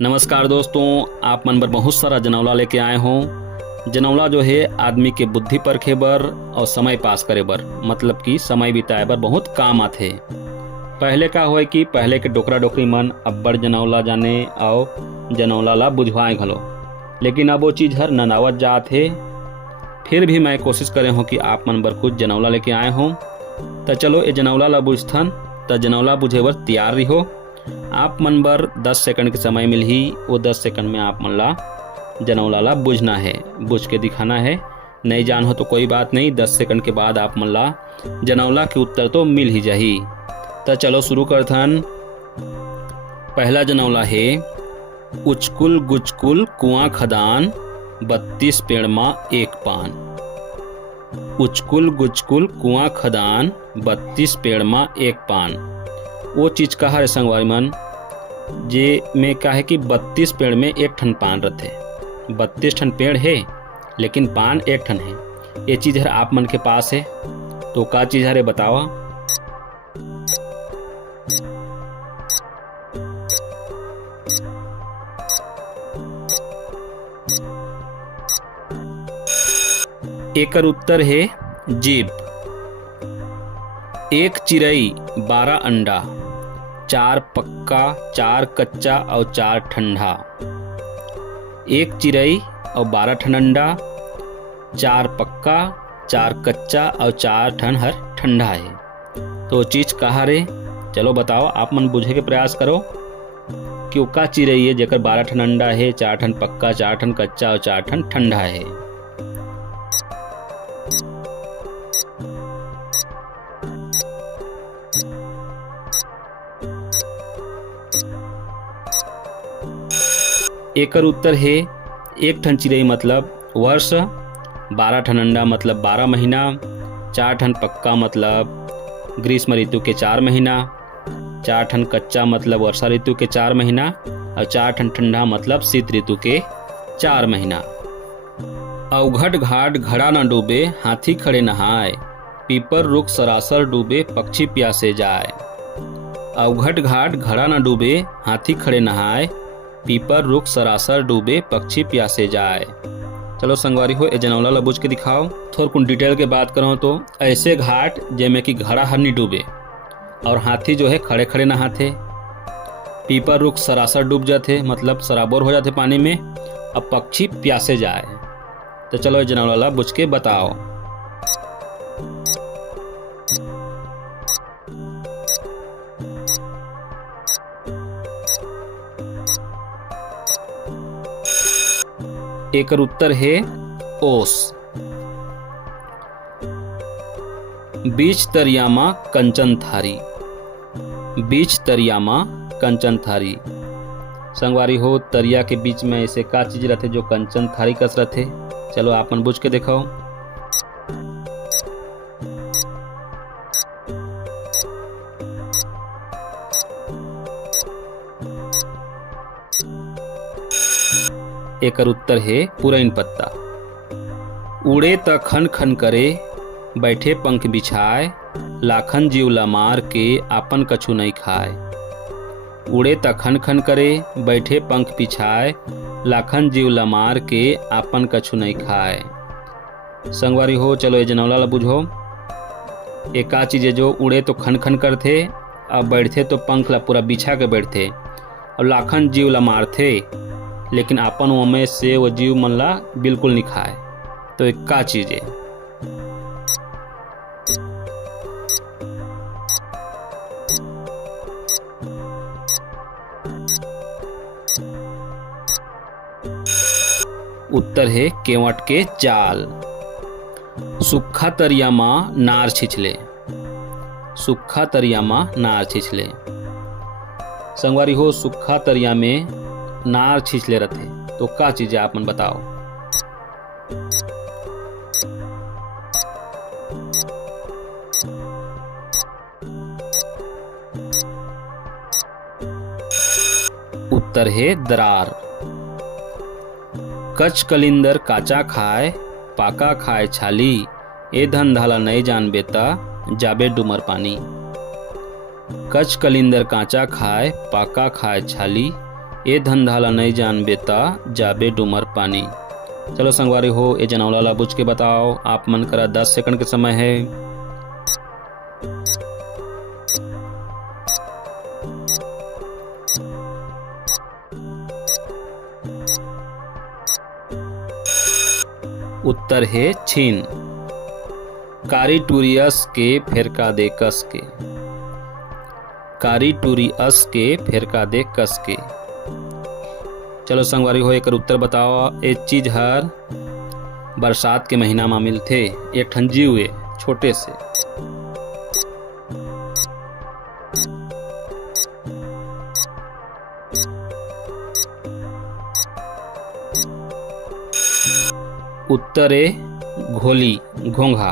नमस्कार दोस्तों, आप मन बर बहुत सारा जनौला लेके आए हों। जनौला जो है आदमी के बुद्धि परखे बर और समय पास करे बर, मतलब कि समय बिताए बर बहुत काम आथे। पहले का होए कि पहले के डोकरा डोकरी मन अब्बड़ जनौला जाने और जनौला ला बुझवाए घलो, लेकिन अब वो चीज़ हर ननावत जात है। फिर भी मैं कोशिश करे हूँ कि आप मन बर कुछ जनौला लेके आए हों। तो चलो ये जनौला ला बुझथन। तो जनौला बुझे बर तैयार रहो। आप मन बर 10 सेकंड के समय मिल ही, वो 10 सेकंड में आप मन ला जनौला ला बुझना है, बुझ के दिखाना है। नहीं जान हो तो कोई बात नहीं, 10 सेकंड के बाद आप मन ला जनौला के उत्तर तो मिल ही जाही। तो चलो शुरू करथन। पहला जनौला है, उचकुल गुचकुल कुआं खदान, 32 पेड़ मा एक पान। उचकुल गुचकुल कुआं खदान, 32 पेड़ मा एक पान। वो चीज़ कहा रे संगवारी मन, जे में का है कि 32 पेड़ में एक ठन पान रहते। 32 ठन पेड़ है लेकिन पान एक ठन है। ये चीज़ है आप मन के पास है, तो का चीज़ है रे बतावा। एकर उत्तर है जीभ। एक चिरई 12 अंडा, 4 पक्का 4 कच्चा और 4 ठंडा। एक चिरई और 12 ठन अंडा, 4 पक्का 4 कच्चा और 4 ठन हर ठंडा है। तो चीज कहा रे, चलो बताओ, आप मन बुझे के प्रयास करो कि का चिरई है जेकर 12 ठन अंडा है, 4 ठन पक्का 4 ठन कच्चा और 4 ठन ठंडा है। एकर उत्तर है एक ठन चिरई मतलब वर्ष, 12 ठन अंडा मतलब 12 महीना, 4 ठन पक्का मतलब ग्रीष्म ऋतु के 4 महीना, 4 ठन कच्चा मतलब वर्षा ऋतु के 4 महीना और 4 ठन ठंडा मतलब शीत ऋतु के 4 महीना। अवघट घाट घड़ा न डूबे, हाथी खड़े नहाए, पीपर रुख सरासर डूबे, पक्षी प्यासे जाए। अवघट घाट घड़ा न डूबे, हाथी खड़े नहाए, पीपर रुख सरासर डूबे, पक्षी प्यासे जाए। चलो संगवारी हो, ए जनौला ला बुझ के दिखाओ। थोड़ा कुछ डिटेल के बात करो तो ऐसे घाट जेमे कि घड़ा हर नहीं डूबे और हाथी जो है खड़े खड़े नहाते, पीपर रुख सरासर डूब जाते मतलब सराबोर हो जाते पानी में, अब पक्षी प्यासे जाए। तो चलो ए जनौला ला बुझ के बताओ। एकर उत्तर है ओस। बीच तरियामा कंचन थारी, बीच तरियामा कंचन थारी। संगवारी हो, तरिया के बीच में ऐसे का चीज रहते जो कंचन थारी कस रहते। चलो आप मन बुझ के देखो। एकर उत्तर है पुरैन पत्ता। उड़े त खन खन करे, बैठे पंख बिछाए, लाखन जीव ला मार के आपन कछु नहीं खाए। उड़े त खन खन करे, बैठे पंख बिछाए, लाखन जीव ला मार के आपन कछु नहीं खाए। संगवारी हो, चलो ये जनौला ला बुझो। एक का चीज है जो उड़े तो खन खन करते और बैठते तो पंख ला पूरा बिछा के बैठते और लाखन जीव ला मारते, लेकिन आपन ओमे से वो जीव मन ला बिल्कुल नहीं खाए। तो एक का चीज है। उत्तर है केवट के जाल। सुखा तरिया माँ नार छिछले, सुखा तरिया माँ नार छिछले। संगवारी हो, सुखा तरिया में नार छिछले रहते, तो का चीज है आप मन बताओ। उत्तर है दरार। कच कलिंदर काचा खाए, पाका खाए छाली, ए धन धाला नहीं जान बेता, जाबे डुमर पानी। कच कलिंदर काचा खाए, पाका खाए छाली, ए धंधा ला नहीं जान बेता जाबे डूमर पानी। चलो संगवारी हो ये जनौला ला बुझ के बताओ। आप मन करा 10 सेकंड के समय है। उत्तर है छीन। कारीटूरियस के फेरका दे कस के। कारीटूरियस के फेरका दे कस के। चलो संगवारी हो एक उत्तर बताओ। ये चीज हर बरसात के महीना में मिलते। ये ठंजी हुए छोटे से। उत्तर है घोली घोंघा।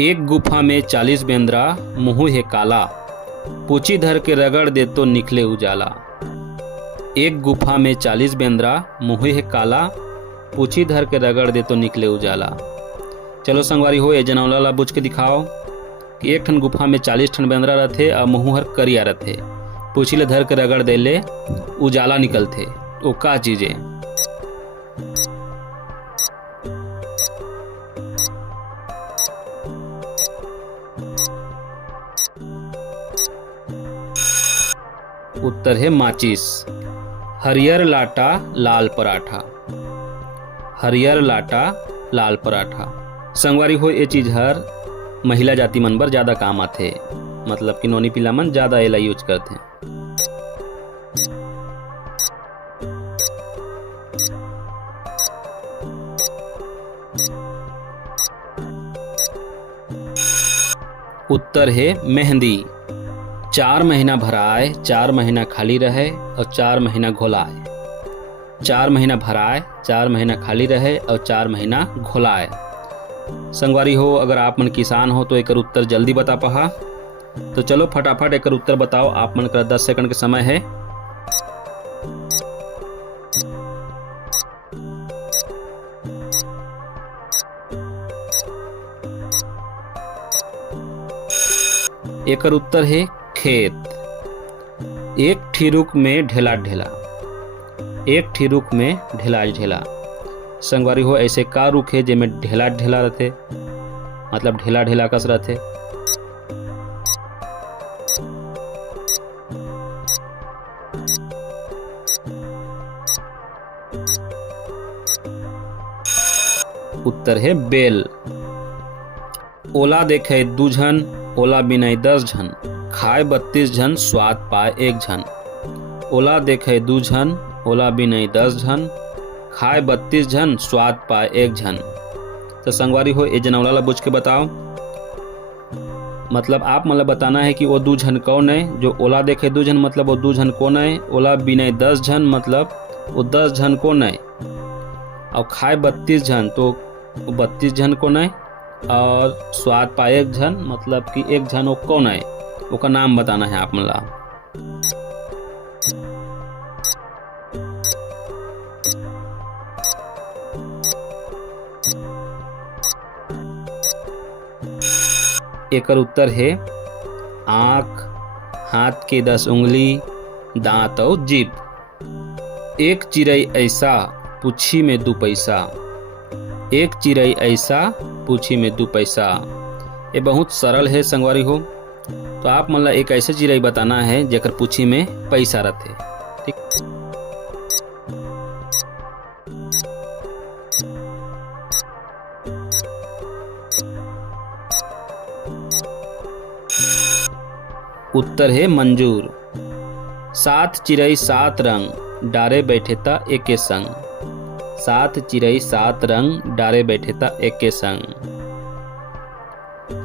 एक गुफा में 40 बेंद्रा, मुँह है काला, पूछी धर के रगड़ दे तो निकले उजाला। एक गुफा में 40 बेंद्रा, मुँह है काला, पूछी धर के रगड़ दे तो निकले उजाला। चलो संगवारी हो ये जनौला ला बुझ के दिखाओ कि एक ठन गुफा में 40 ठन बेंद्रा रहते और मुँह हर करिया रहते। पूछी ले धर के रगड़ दे ले उजाला निकलते। वो का चीज़ है? उत्तर है माचिस। हरियर लाटा लाल पराठा। हरियर लाटा लाल पराठा। संगवारी हो ये चीज हर महिला जाति मन बर ज्यादा काम आथे। मतलब कि नोनी पिला मन ज्यादा एला यूज करते। उत्तर है मेहंदी। 4 महीना भराए, 4 महीना खाली रहे और 4 महीना घोलाए। 4 महीना भराए, 4 महीना खाली रहे और 4 महीना घोलाए। संगवारी हो अगर आप मन किसान हो तो एक उत्तर जल्दी बता पहा। तो चलो फटाफट एक उत्तर बताओ। आप मन का 10 सेकंड के समय है। एक उत्तर है खेत। एक ठिरुक में ढेला ढेला। एक ठिरुक में ढेला ढेला। संगवारी हो ऐसे का रुख है जेमे ढेला ढेला रहते। मतलब ढेला ढेला कस रहते। उत्तर है बेल। ओला देखे 2 झन, ओला बिनाई 10 झन, खाए 32 झन, स्वाद पाए 1 झन। ओला देखे 2 झन, ओला बिनाई 10 झन, खाए 32 झन, स्वाद पाए 1 झन। तो संगवारी हो ये जनौला ला बुझ के बताओ। मतलब आप मतलब बताना है कि वो 2 झन कौन है। जो ओला देखे 2 झन मतलब वो 2 झन कौन है। ओला बिनाई 10 झन मतलब वो 10 झन कौन है। और खाए 32 झन तो 32 झन कौन है। और स्वाद पाए 1 झन मतलब कि 1 झन वो कौन है। वो का नाम बताना है आप मला। एक उत्तर है आँख, हाथ के 10 उंगली, दांत और जीभ। एक चिड़ै ऐसा, पूछी में 2 पैसा। एक चिड़ै ऐसा, पूछी में 2 पैसा। ये बहुत सरल है संगवारी हो। तो आप मतलब एक ऐसे चिड़ै बताना है जेकर पूछी में पैसा रहते। ठीक। उत्तर है मंजूर। 7 चिड़ै 7 रंग, डारे बैठे ता एके संग। 7 चिड़ै 7 रंग, डारे बैठे ता एके संग।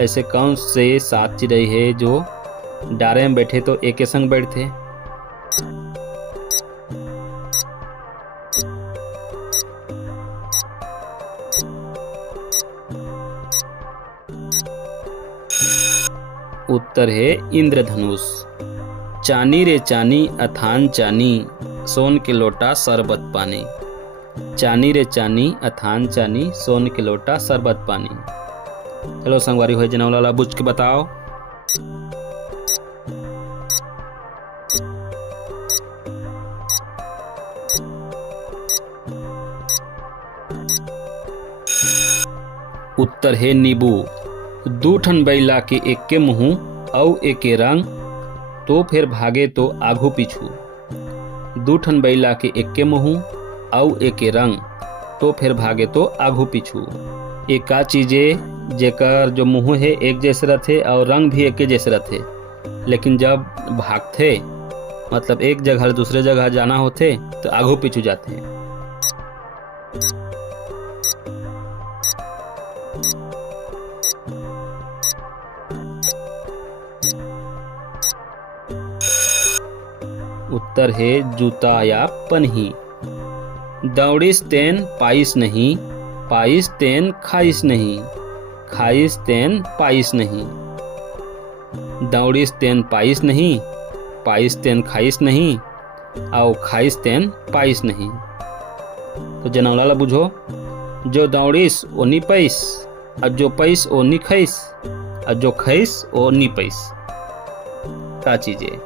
ऐसे कौन से 7 चिड़ै है जो डारे में बैठे तो एके संग बैठते? उत्तर है इंद्रधनुष। चानी रे चानी अथान चानी, सोन के लोटा शरबत पानी। चानी रे चानी अथान चानी, सोन के लोटा शरबत पानी। चलो संगवारी हो जनौला ला बुझ के बताओ। उत्तर है नींबू। दू ठन बैला के एक के मुँह अउ एक के रंग, तो फिर भागे तो आघू पीछू। दू ठन बैला के एक के मुँह अउ एक के रंग, तो फिर भागे तो आघू पीछू। एक का चीजे जेकर जो मुँह है एक जैसे रहते और रंग भी एक के जैसे रहते, लेकिन जब भागते मतलब एक जगह दूसरे जगह जाना होते तो आघू पीछू जाते हैं। उत्तर है जूता या पन्ही। दौड़िस तेन पाइस नहीं, पाइस तेन खाइस नहीं, खाइस तेन पाइस नहीं। दौड़िस तेन पाइस नहीं, पाइस तेन खाइस नहीं और खाइस तेन पाइस नहीं। तो जनौला ला बुझो, जो दौड़िस ओ नी पैस, और जो पैस ओ नी खैस, और जो खैस ओ नी पैस। का चीजे?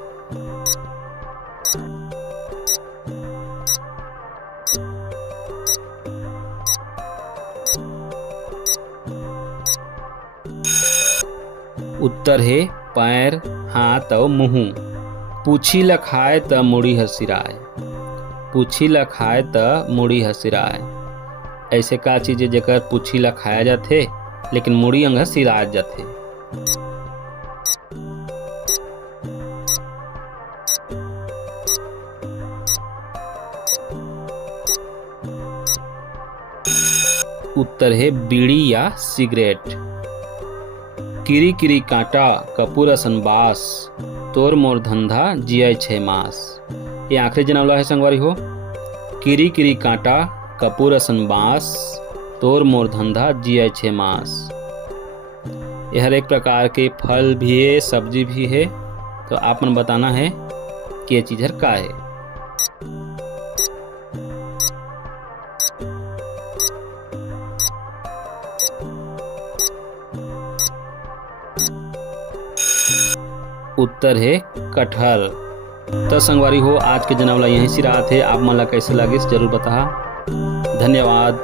उत्तर है पैर, हाथ और मुँह। पूछी ल खाए त मुड़ी हसिराए, पूछी ल खाए त मुड़ी हसिराए। ऐसे का चीज है जेकर पूछी ल खाया जाथे लेकिन मुड़ी अंग सिराया जाथे? उत्तर है बीड़ी या सिगरेट। किरी किरी कांटा कपूर असन बास, तोर मोर धंधा जिया 6 मास। ये आखिरी जनौला है संगवारी हो। किरी किरी कांटा कपूर असन बास, तोर मोर धंधा जिया 6 मास। यह हर एक प्रकार के फल भी है, सब्जी भी है, तो आप मन बताना है कि ये चीज हर का है। उत्तर है कटहल। तो संगवारी हो, आज के जनौला यहीं से रहा थे। आप मन ला कैसे लगे जरूर बता। धन्यवाद।